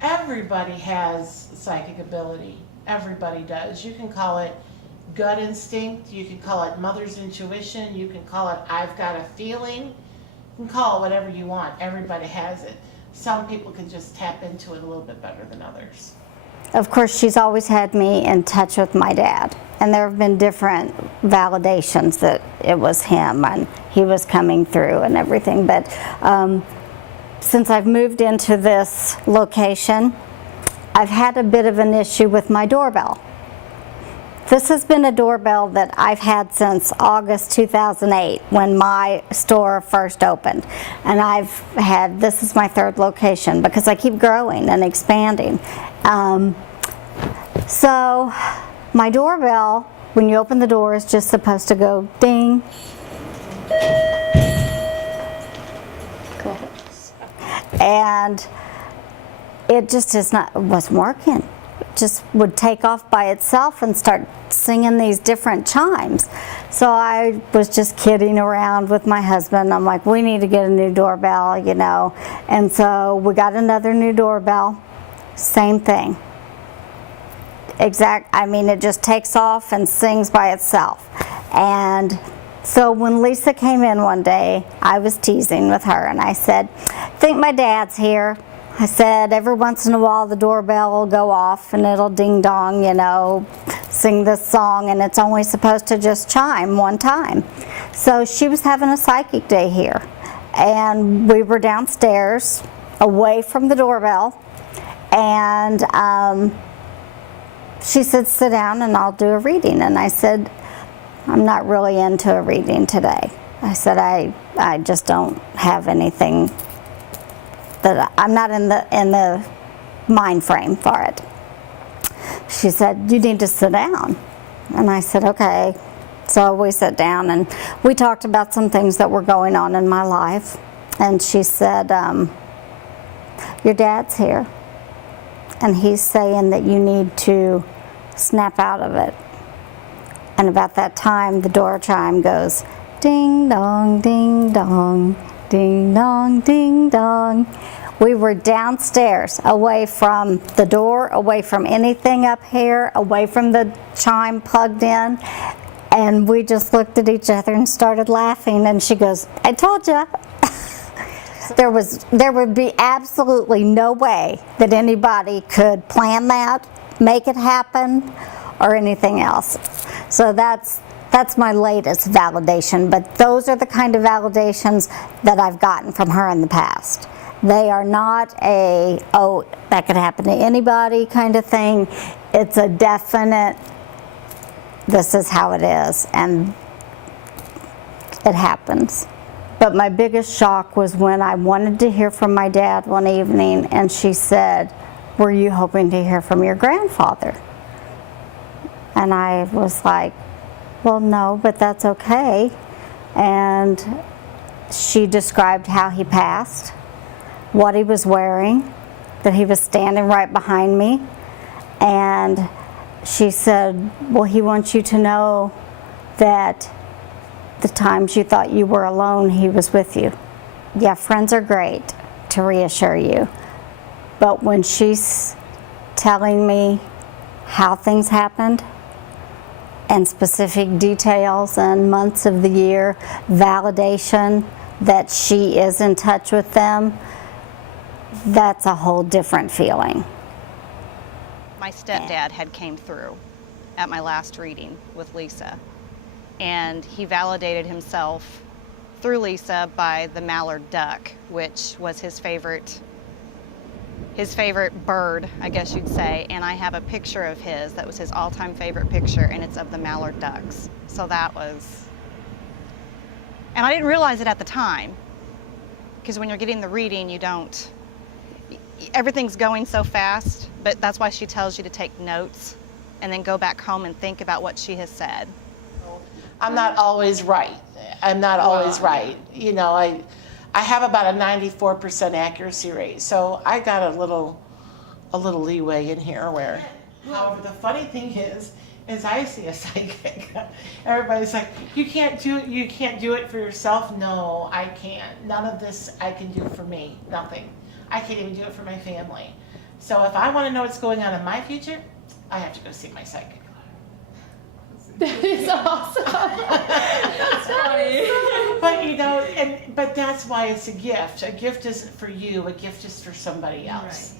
Everybody has psychic ability. Everybody does. You can call it gut instinct, you can call it mother's intuition, you can call it I've got a feeling, you can call it whatever you want. Everybody has it. Some people can just tap into it a little bit better than others. Of course, she's always had me in touch with my dad, and there have been different validations that it was him and he was coming through and everything, but since I've moved into this location, I've had a bit of an issue with my doorbell. This has been a doorbell that I've had since August 2008 when my store first opened. And this is my third location because I keep growing and expanding. So my doorbell, when you open the door, is just supposed to go ding. Go ahead. And it just wasn't working. It just would take off by itself and start singing these different chimes. So I was just kidding around with my husband. I'm like, we need to get a new doorbell, you know. And so we got another new doorbell. Same thing. It just takes off and sings by itself. And so when Lisa came in one day, I was teasing with her and I said, I think my dad's here. I said, every once in a while the doorbell will go off and it'll ding dong, you know, sing this song, and it's only supposed to just chime one time. So she was having a psychic day here, and we were downstairs away from the doorbell, and she said, sit down and I'll do a reading. And I said, I'm not really into a reading today. I said, I just don't have anything that I'm not in the mind frame for it. She said, you need to sit down. And I said, okay. So we sat down and we talked about some things that were going on in my life. And she said, your dad's here. And he's saying that you need to snap out of it. And about that time, the door chime goes, ding dong, ding dong, ding dong, ding dong. We were downstairs, away from the door, away from anything up here, away from the chime plugged in, and we just looked at each other and started laughing, and she goes, I told you. There would be absolutely no way that anybody could plan that, make it happen, or anything else. So that's my latest validation, but those are the kind of validations that I've gotten from her in the past. They are not that could happen to anybody kind of thing. It's a definite, this is how it is, and it happens. But my biggest shock was when I wanted to hear from my dad one evening, and she said, were you hoping to hear from your grandfather? And I was like, well, no, but that's okay. And she described how he passed, what he was wearing, that he was standing right behind me. And she said, well, he wants you to know that the times you thought you were alone, he was with you. Yeah, friends are great to reassure you. But when she's telling me how things happened, and specific details and months of the year, validation that she is in touch with them, that's a whole different feeling. My stepdad had came through at my last reading with Lisa, and he validated himself through Lisa by the mallard duck, which was his favorite bird, I guess you'd say. And I have a picture of his that was his all-time favorite picture, and it's of the mallard ducks. So that was, and I didn't realize it at the time, because when you're getting the reading, everything's going so fast, but that's why she tells you to take notes and then go back home and think about what she has said. I'm not always right. You know, I have about a 94% accuracy rate, so I got a little leeway in here where. However, the funny thing is I see a psychic. Everybody's like, you can't do it for yourself. No, I can't. None of this I can do for me. Nothing. I can't even do it for my family. So if I want to know what's going on in my future, I have to go see my psychic. That is awesome. That's funny. But you know, but that's why it's a gift. A gift isn't for you. A gift is for somebody else.